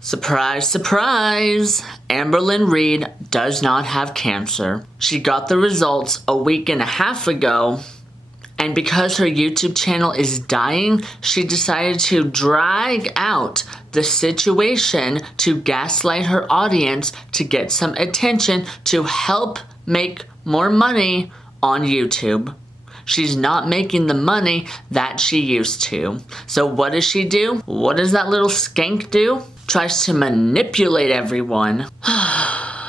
Surprise, surprise! Amberlynn Reid does not have cancer. She got the results a week and a half ago, and because her YouTube channel is dying, she decided to drag out the situation to gaslight her audience to get some attention to help make more money on YouTube. She's not making the money that she used to. So what does she do? What does that little skank do? Tries to manipulate everyone.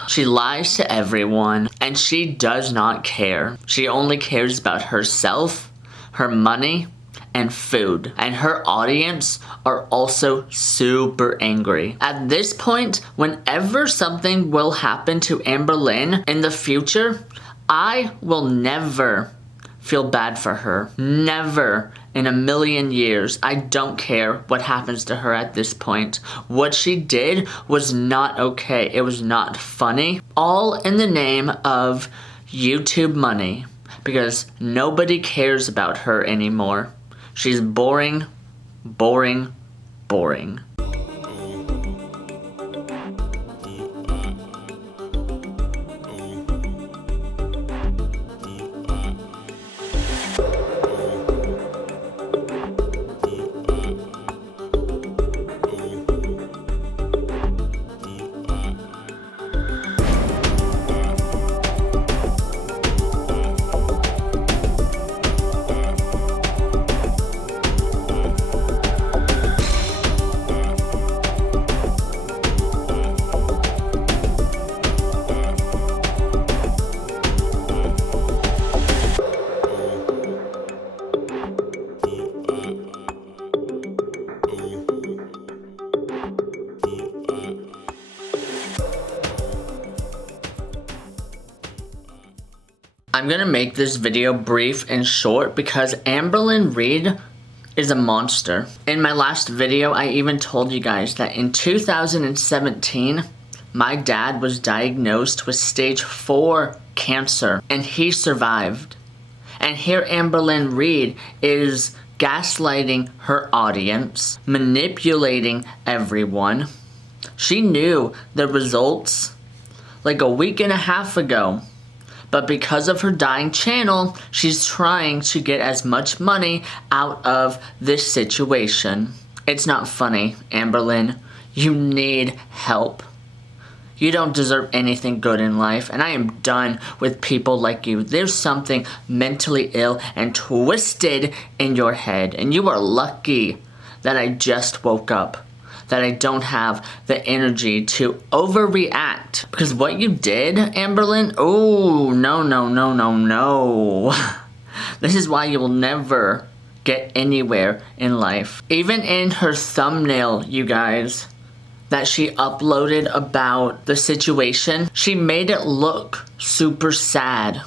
She lies to everyone, and she does not care. She only cares about herself, her money, and food. And her audience are also super angry. At this point, whenever something will happen to Amberlynn in the future, I will never feel bad for her. Never in a million years. I don't care what happens to her at this point. What she did was not okay. It was not funny. All in the name of YouTube money. Because nobody cares about her anymore. She's boring, boring, boring. I'm gonna make this video brief and short because Amberlynn Reid is a monster. In my last video, I even told you guys that in 2017, my dad was diagnosed with stage 4 cancer and he survived. And here Amberlynn Reid is gaslighting her audience, manipulating everyone. She knew the results like a week and a half ago. But because of her dying channel, she's trying to get as much money out of this situation. It's not funny, Amberlynn. You need help. You don't deserve anything good in life, and I am done with people like you. There's something mentally ill and twisted in your head, and you are lucky that I just woke up. That I don't have the energy to overreact. Because what you did, Amberlynn, oh, no, no, no, no, no. This is why you will never get anywhere in life. Even in her thumbnail, you guys, that she uploaded about the situation, she made it look super sad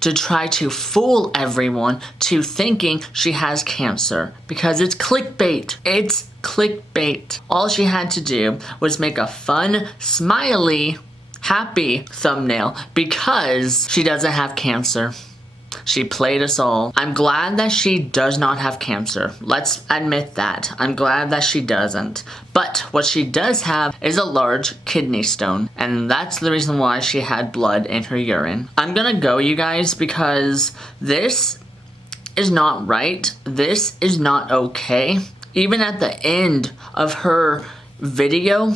to try to fool everyone to thinking she has cancer. Because it's clickbait. It's clickbait. All she had to do was make a fun, smiley, happy thumbnail because she doesn't have cancer. She played us all. I'm glad that she does not have cancer. Let's admit that. I'm glad that she doesn't. But what she does have is a large kidney stone. And that's the reason why she had blood in her urine. I'm gonna go, you guys, because this is not right. This is not okay. Even at the end of her video,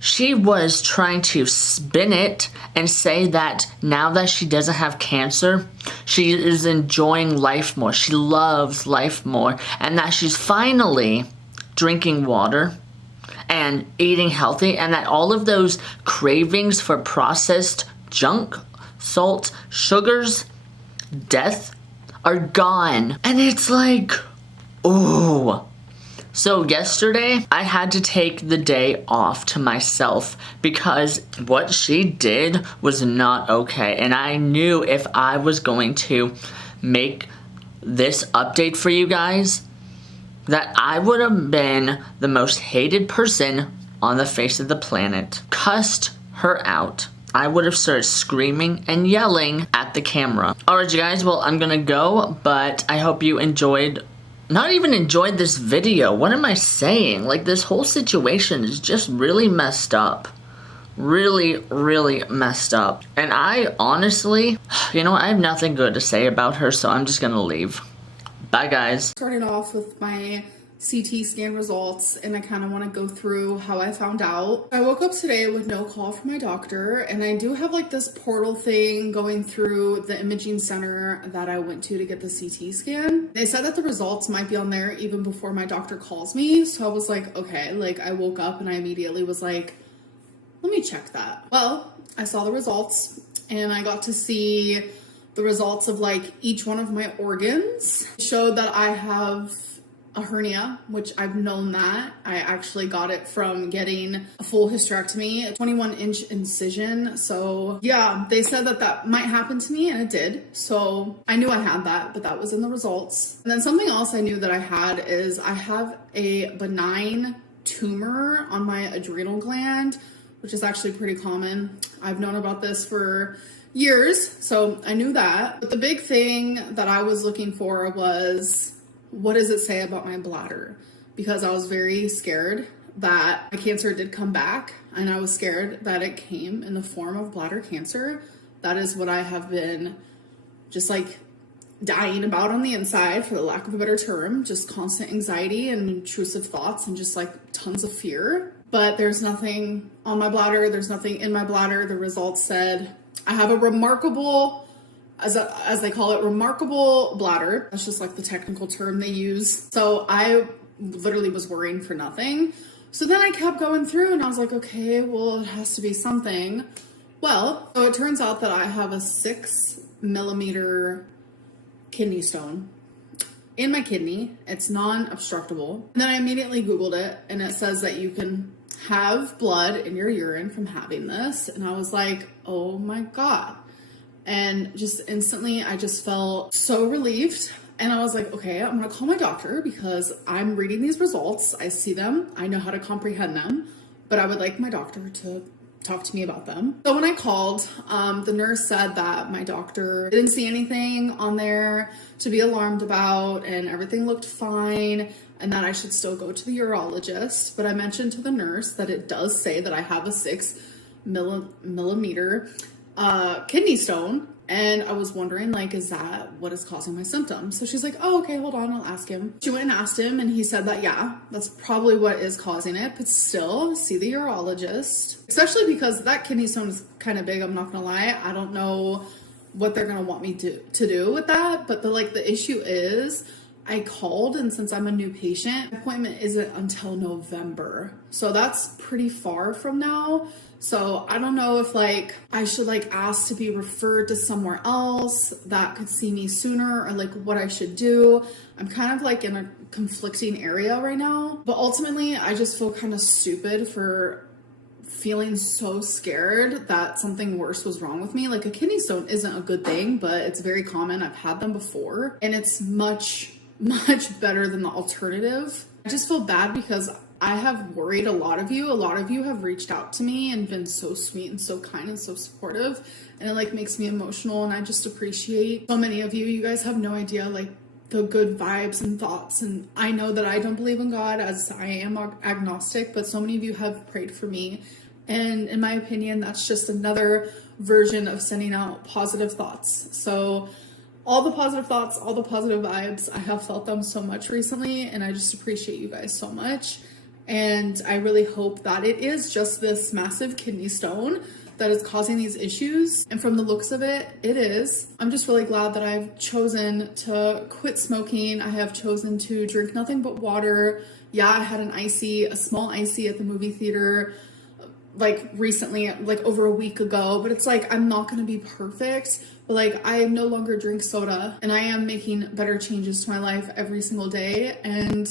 she was trying to spin it and say that now that she doesn't have cancer, she is enjoying life more. She loves life more. And that she's finally drinking water and eating healthy. And that all of those cravings for processed junk, salt, sugars, death are gone. And it's like, ooh. So yesterday, I had to take the day off to myself because what she did was not okay. And I knew if I was going to make this update for you guys, that I would have been the most hated person on the face of the planet. Cussed her out. I would have started screaming and yelling at the camera. Alright, you guys, well, I'm gonna go, but I hope you enjoyed not even enjoyed this video. What am I saying? Like, this whole situation is just really messed up. Really, really messed up. And I honestly, you know, I have nothing good to say about her, so I'm just gonna leave. Bye, guys. Starting off with my CT scan results, and I kind of want to go through how I found out. I woke up today with no call from my doctor, and I do have like this portal thing going through the imaging center that I went to get the CT scan. They said that the results might be on there even before my doctor calls me, so I was like, okay. Like, I woke up and I immediately was like, let me check that. Well, I saw the results, and I got to see the results of like each one of my organs. It showed that I have a hernia, which I've known that. I actually got it from getting a full hysterectomy, a 21-inch incision. So yeah, they said that that might happen to me, and it did. So I knew I had that, but that was in the results. And then something else I knew that I had is I have a benign tumor on my adrenal gland, which is actually pretty common. I've known about this for years, so I knew that. But the big thing that I was looking for was, what does it say about my bladder? Because I was very scared that my cancer did come back, and I was scared that it came in the form of bladder cancer. That is what I have been just like dying about on the inside, for the lack of a better term. Just constant anxiety and intrusive thoughts and just like tons of fear. But there's nothing on my bladder. There's nothing in my bladder. The results said I have a remarkable, as they call it, remarkable bladder. That's just like the technical term they use. So I literally was worrying for nothing. So then I kept going through, and I was like, okay, well, it has to be something. Well, so it turns out that I have a 6-millimeter kidney stone in my kidney. It's non-obstructable. And then I immediately Googled it, and it says that you can have blood in your urine from having this. And I was like, oh my God. And just instantly, I just felt so relieved. And I was like, okay, I'm gonna call my doctor, because I'm reading these results. I see them, I know how to comprehend them, but I would like my doctor to talk to me about them. So when I called, the nurse said that my doctor didn't see anything on there to be alarmed about, and everything looked fine, and that I should still go to the urologist. But I mentioned to the nurse that it does say that I have a 6-millimeter kidney stone, and I was wondering, like, is that what is causing my symptoms? So she's like, oh, okay, hold on, I'll ask him. She went and asked him, and he said that, yeah, that's probably what is causing it, but still, see the urologist. Especially because that kidney stone is kind of big, I'm not gonna lie. I don't know what they're gonna want me to do with that, but the issue is, I called, and since I'm a new patient, my appointment isn't until November. So that's pretty far from now. So I don't know if like I should like ask to be referred to somewhere else that could see me sooner, or like what I should do. I'm kind of like in a conflicting area right now. But ultimately, I just feel kind of stupid for feeling so scared that something worse was wrong with me. Like, a kidney stone isn't a good thing, but it's very common. I've had them before, and it's much better than the alternative. I just feel bad because I have worried a lot of you. A lot of you have reached out to me and been so sweet and so kind and so supportive, and it like makes me emotional, and I just appreciate so many of you. You guys have no idea like the good vibes and thoughts, and I know that I don't believe in God, as I am agnostic, but so many of you have prayed for me, and in my opinion, that's just another version of sending out positive thoughts. So all the positive thoughts, all the positive vibes, I have felt them so much recently, and I just appreciate you guys so much. And I really hope that it is just this massive kidney stone that is causing these issues. And from the looks of it, it is. I'm just really glad that I've chosen to quit smoking. I have chosen to drink nothing but water. Yeah, I had a small icy at the movie theater like recently, like over a week ago, but it's like, I'm not gonna be perfect, but like I no longer drink soda, and I am making better changes to my life every single day. And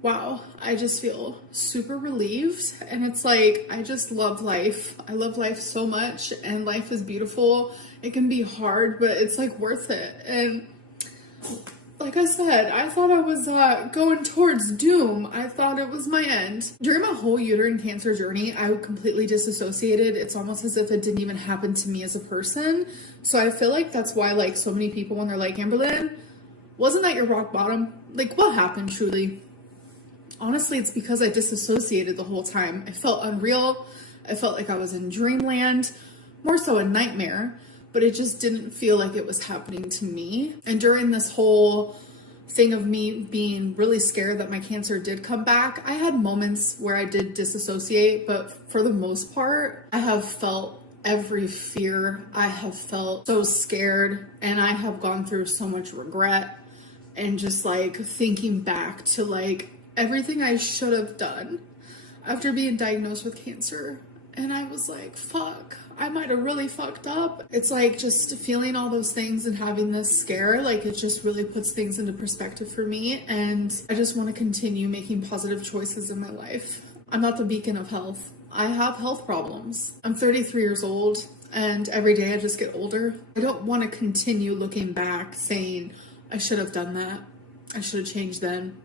wow, I just feel super relieved. And it's like, I just love life. I love life so much, and life is beautiful. It can be hard, but it's like worth it. And like I said, I thought I was going towards doom. I thought it was my end. During my whole uterine cancer journey, I completely disassociated. It's almost as if it didn't even happen to me as a person. So I feel like that's why like so many people, when they're like, Amberlynn, Wasn't that your rock bottom? Like, what happened truly? Honestly, it's because I disassociated the whole time. I felt unreal. I felt like I was in dreamland, more so a nightmare, but it just didn't feel like it was happening to me. And during this whole thing of me being really scared that my cancer did come back, I had moments where I did disassociate, but for the most part, I have felt every fear. I have felt so scared, and I have gone through so much regret and just like thinking back to like everything I should have done after being diagnosed with cancer. And I was like, fuck, I might have really fucked up. It's like just feeling all those things and having this scare, like it just really puts things into perspective for me. And I just want to continue making positive choices in my life. I'm not the beacon of health. I have health problems. I'm 33 years old, and every day I just get older. I don't want to continue looking back saying, I should have done that. I should have changed then.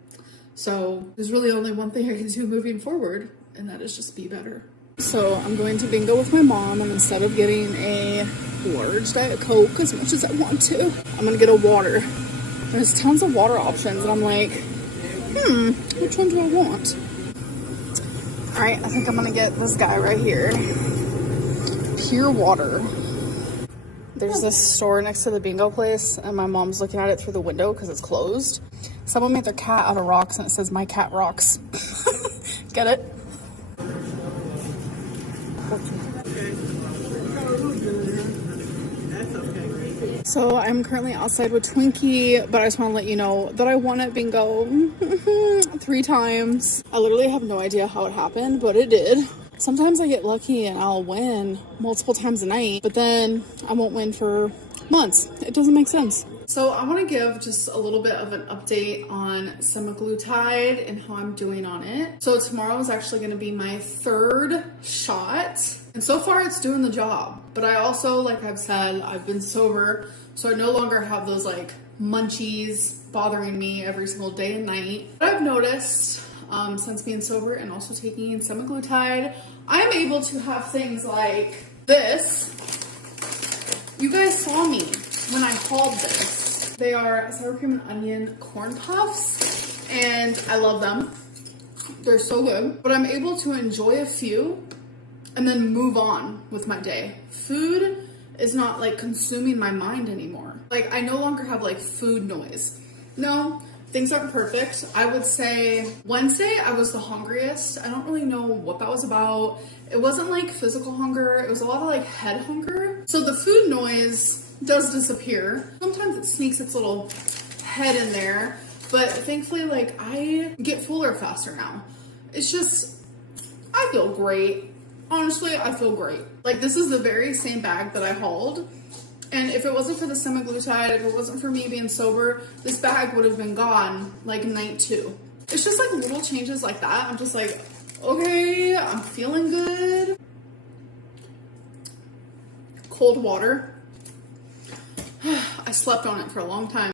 So there's really only one thing I can do moving forward, and that is just be better. So I'm going to bingo with my mom, and instead of getting a large Diet Coke as much as I want to, I'm going to get a water. There's tons of water options, and I'm like, which one do I want? All right, I think I'm going to get this guy right here. Pure water. There's this store next to the bingo place, and my mom's looking at it through the window because it's closed. Someone made their cat out of rocks, and it says, "My cat rocks." Get it? So I'm currently outside with Twinkie, but I just want to let you know that I won at bingo 3 times. I literally have no idea how it happened, but it did. Sometimes I get lucky and I'll win multiple times a night, but then I won't win for months. It doesn't make sense. So I want to give just a little bit of an update on semaglutide and how I'm doing on it. So tomorrow is actually going to be my 3rd shot. And so far it's doing the job. But I also, like I've said, I've been sober. So I no longer have those like munchies bothering me every single day and night. But I've noticed since being sober and also taking semaglutide, I'm able to have things like this. You guys saw me when I hauled this. They are sour cream and onion corn puffs, and I love them. They're so good. But I'm able to enjoy a few and then move on with my day. Food is not like consuming my mind anymore. Like I no longer have like food noise. No, things aren't perfect. I would say Wednesday I was the hungriest. I don't really know what that was about. It wasn't like physical hunger. It was a lot of like head hunger. So the food noise does disappear. Sometimes it sneaks its little head in there, but thankfully like I get fuller faster now. It's just, I feel great. Honestly, I feel great. Like this is the very same bag that I hauled. And if it wasn't for the semaglutide, if it wasn't for me being sober, this bag would have been gone like night 2. It's just like little changes like that. I'm just like, okay, I'm feeling good. Cold water. I slept on it for a long time.